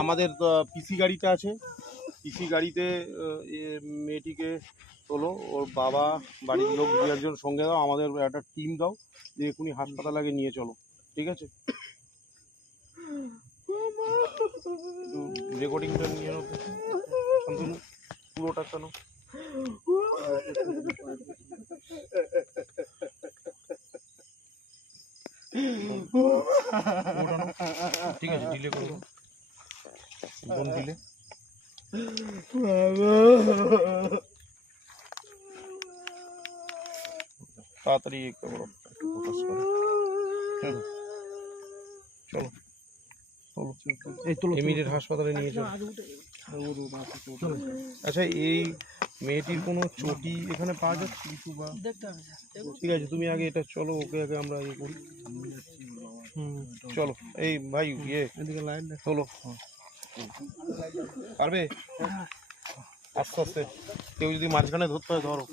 আমাদের পিসি গাড়িতে আছে, পিসি গাড়িতে মেয়েটিকে তোলো, ওর বাবা বাড়ির লোক দু একজন সঙ্গে দাও, আমাদের একটা টিম দাও, যে এখনই হাসপাতালে আগে নিয়ে চলো, ঠিক আছে? রেকর্ডিংটা নিয়ে নাও শান্তনু, পুরোটা কেন? ঠিক আছে, ডিলে করবো, ফোন দিলে তাড়াতাড়ি ফোকাস করো। চলো চলো, ইমিডিয়েট হাসপাতালে নিয়ে চলো। আচ্ছা, এই মেয়েটির কোনো চটি এখানে পাওয়া যাচ্ছে কিছু বা? ঠিক আছে, তুমি আগে এটা চলো, ওকে আগে আমরা ইয়ে করি। চলো, এই ভাই চলো, পারবে? আস্তে আস্তে, কেউ যদি মাঝখানে ধরতে হয় ধরো।